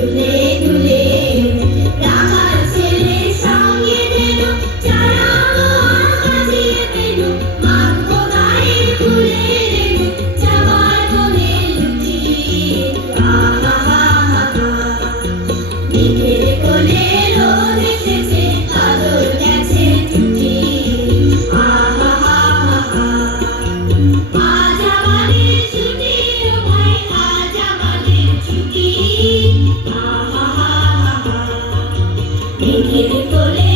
দুলে দুলে রাঙার ছেলে সঙ্গে যেন চড়াবো বাজিয়ে পেল মাখবো গায়ে ফুলের রেণু যাবার বনে লুটিয়ে আহা হা হা হা মেঘের কোলে রোদ এসেছে বাদল গেছে টুটি আহা হা হা হা আজ আমাদের ছুটি ও ভাই আজ আমাদের ছুটি আহা হা হা হা মেঘের কোলে